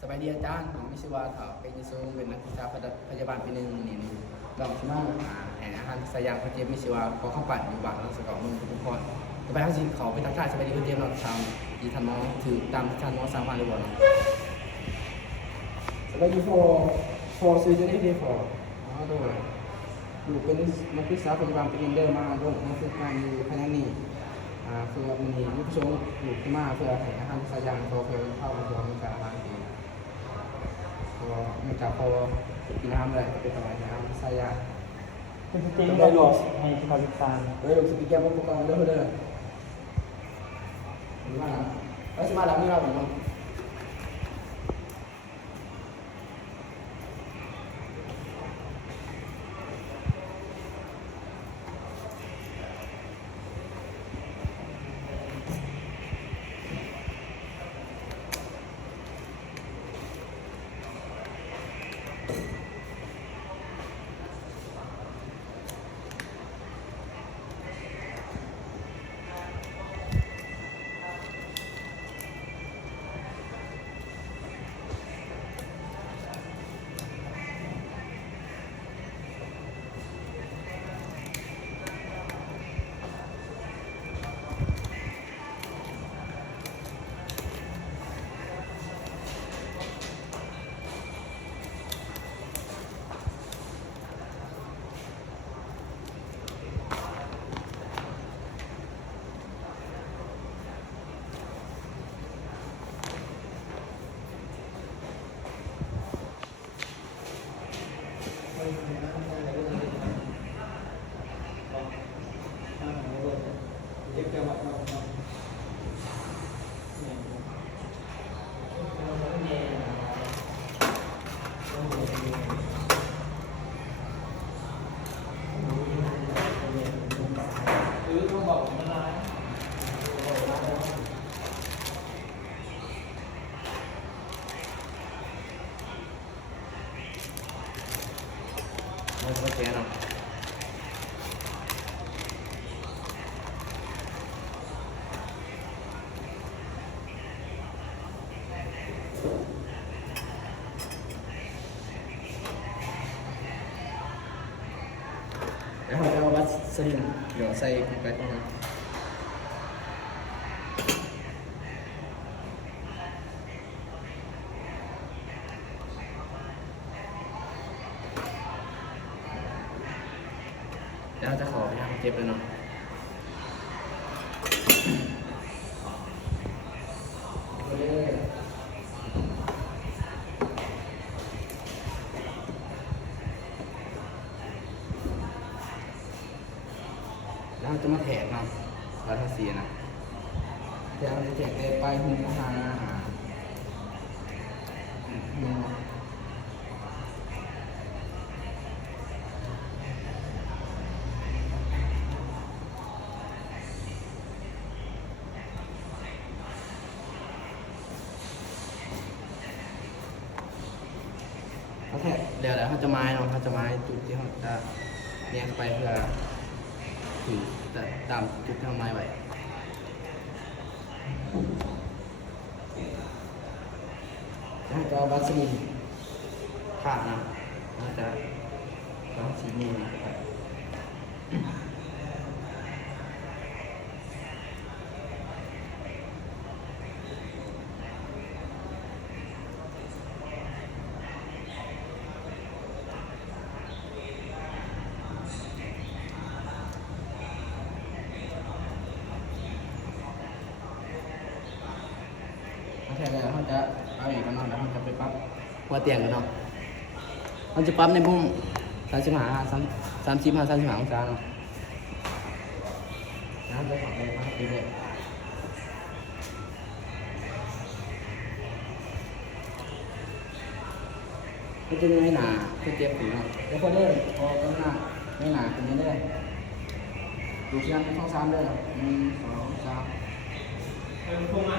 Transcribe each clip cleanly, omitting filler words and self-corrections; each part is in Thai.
สบายดีอาจารย์ผมมิชวาถาวเป็นยิสูงเป็นนักศึกษาพยาบาลปีหนึ่งนี่ลองชิมาแห่อาหารสยามพระเจ้ามิชวาพอเข้าปั่นอยู่บ้านแล้วสกอมึงทุกคนต่อไปเขาสิเขาไปทักทายสบายดีพระเจ้าเราทำดีทันน้องถือตามทันน้องสามพันหรือเปล่าสบายดีพอซื้อจะได้ดีพอด้วยอยู่เป็นนักศึกษาพยาบาลปีหนึ่งเดิมมาลงนักศึกษาอยู่คณะนี้เพื่อมีลูกชงอยู่ที่มาเพื่อให้อาหารสยามพอเพื่อเข้ามาสู่การอาหารดีพอมันจะพอกินน้ำเลยเป็นประมาณน้ำสายยาเป็นสติได้หลอกให้เขาศึกษาลูกสปีกเกอร์พวกกองเด้อเด้อหรือว่าแล้วสมาแล้วมีเราหรือเปล่าไม่เจ๊เนาะแล้วเราจะวัดสลิงเดี๋ยวใส่ไปตรงนั้นแล้วจะขอพยายามเจ็บเลยเนาะแล้วจะมาแทกเนาะแล้วถ้าเสียนะจะเอาแทกไปหุ่นอาหารเขาแทกเดี๋ยวเขาจะไม้เนาะเขาจะไม้จุดที่เขาจะแยกไปเพื่อถึงตามจุดที่เขาไม้ไว้แล้วจะเอาวัสลีนขาดนะน่าจะต้องสีมือนะครับโอเคแล้วเขาจะเอาอีกกันเนาะแล้วเขาจะไปปั๊บหัวเตียงกันเนาะเขาจะปั๊บในมุม35 องศาเนาะน้ำจะขับไปปั๊บไปเลยก็จะไม่หนาก็เจ็บอยู่เนาะแล้วก็เดินพอก็หนาไม่หนาตรงนี้ได้ดูเชียงช่อง3เลย1 2 3 1 2 3 1 2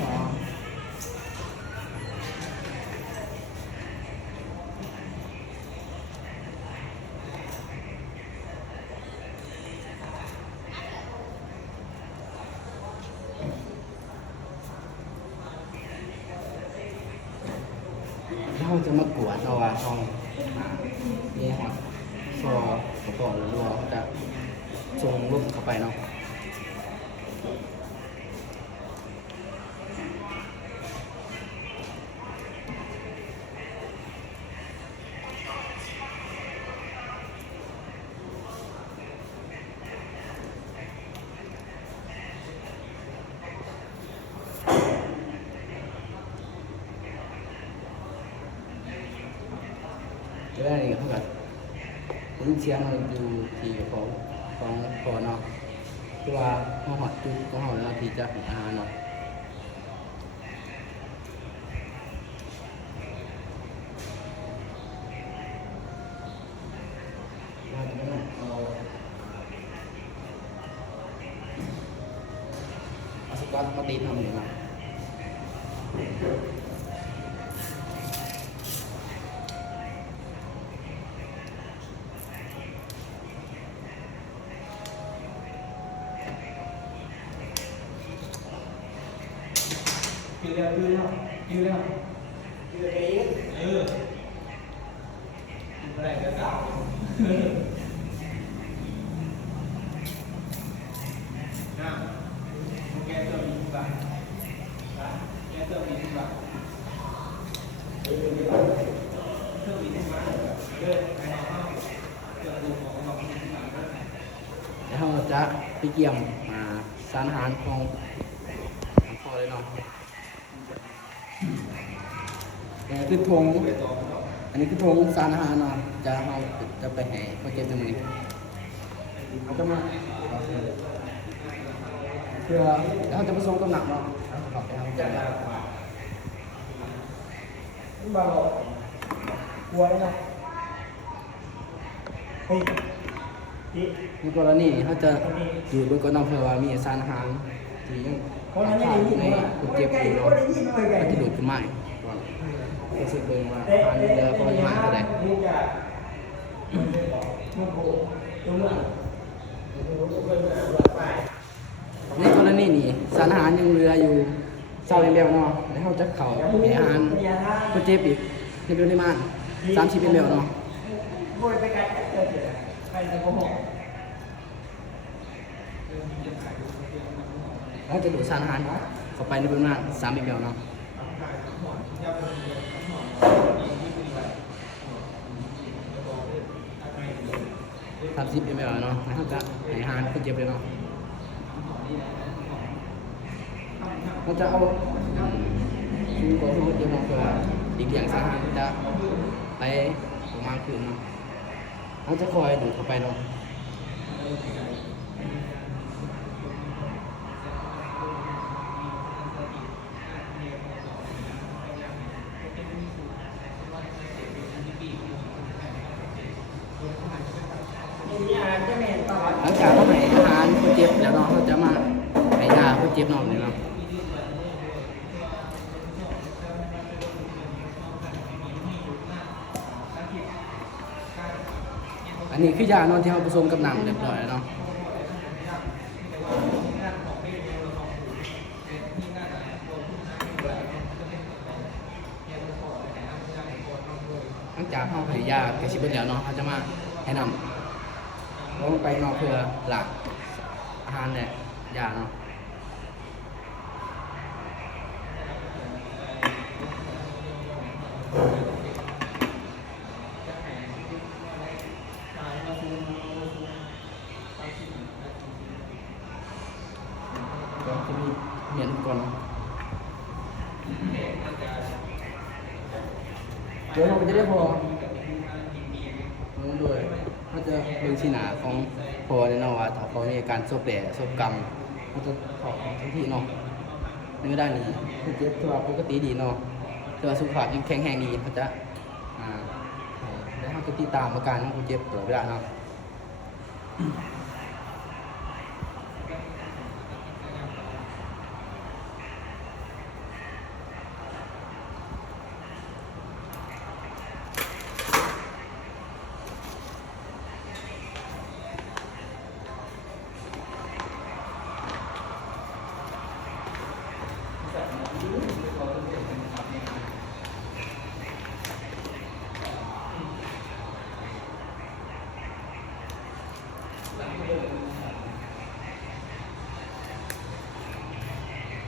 3 ก่อนหรือว่าเขาจะส่งลมเข้าไปเนาะเรื่องนี้เขาแบบยินเสียงมันอยู่ที่ของพอเนาะคือว่าห้องหอดจุดของเขาแล้วที่จะหาเนาะว่าจะไม่เอาสก๊อตมาตีทำหนึ่งนะยืนแล้วยืนแล้วยืนแล้วยืนแล้วอะไรกันเนาะนะแกตัวมีบ้างแกตัวมีบ้างตัวมีบ้างเดินไปหาข้าวเจอดูของเราที่บ้านด้วย แล้วเราจะไปเกี่ยมสารอาหารของพอเลยเนาะคือทงอันนี้คือทงสารอาหารเนาะจะไปให้เขาเก็บตรงนี้เขาจะมาเพื่อแล้วเขาจะผสมกับหนักเนาะขอบไปทำใจ นี่บางบอกกลัวเลยนะเฮ้ยดิ ในกรณีเขาจะอยู่บนก้อนน้ำเพื่อว่ามีสารอาหารที่ยัง คนนั้นไม่ได้ยิน ใน ว่า คนเจ็บอยู่เนาะมันจะดูดขึ้นมาก่อนรู้สึกเลยว่าทานเรือปริมาณเท่าไหร่ นี่จะมันโผล่ตรงนั้น ในกรณีนี้สารอาหารยังเหลืออยู่เศร้าเร็วๆเนาะแล้วเขาจะเข่าให้อาหารคนเจ็บอีกในปริมาณ30เป็นเร็วเนาะ โวยไปไกลเจอเจอใครจะโกหก เขาจะดูดสารอาหารเข้าไปในปริมาณ30เป็นเร็วเนาะ30เป็นเร็วเนาะแล้วเขาจะให้อาหารคนเจ็บเลยเนาะเขาจะเอาคือตัวคนเจ็บเนาะเพื่ออีกอย่างสารอาหารจะไปประมาณคืนเนาะเขาจะคอยดูดเข้าไปเนาะ หลังจากเขาให้อาหารคนเจ็บแล้วเนาะเขาจะมาให้ยาคนเจ็บเนาะนี่เนาะอันนี้คือยานอนที่เราผสมกับหนังเรียบร้อยแล้วเนาะหลังจากเขาให้ยาแกชิบเป็นแล้วเนาะเขาจะมาให้นำลงไปเนาะเพื่อหลักอาหารเนี่ยยาเนาะก็จะมีเหมียนก่อนเนาะเดี๋ยวเราจะได้พอด้วยเขาจะเป็นสีหนาของพอเนี่ยเนาะว่าถ้าเขามีอาการโซบแผลโซบกรรมเขาจะถอดทันทีเนาะในด้านนี้คือเจ็บตัวปกติดีเนาะตัวสุขภาพยังแข็งแรงดีเขาจะได้เขาจะติดตามอาการของผู้เจ็บตลอดเวลาเนาะ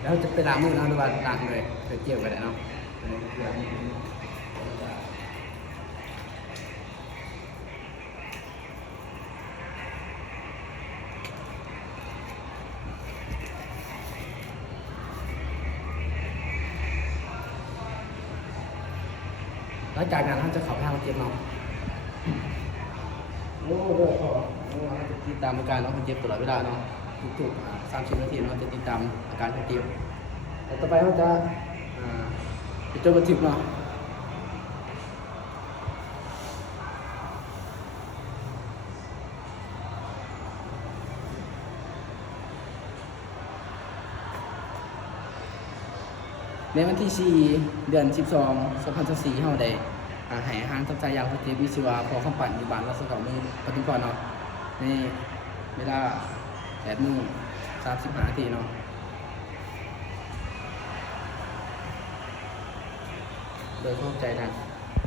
แล้วจะไปล้างมือเนาะหรือว่าล้างเลยเคยเกี่ยวกันเนาะแล้วจากนั้นเขาจะเข้าไปทางเจ็บเนาะโอ้เด้อพอเราจะติดตามอาการน้องคนเจ็บตลอดเวลาเนาะทุกๆ30 นาทีเราจะติดตามอาการคนเจ็บแต่ต่อไปเขาจะไปเจอกันทิปเนาะในวันที่ 4 เดือน 12 2024เราได้ให้อาหารทับใจยางคนเจ็บวิศวะพอคำปั่นอยู่บ้านเราสกาวมือปฏิบัติเนาะในเวลา8:35 นาทีเนาะโดยเข้าใจนะ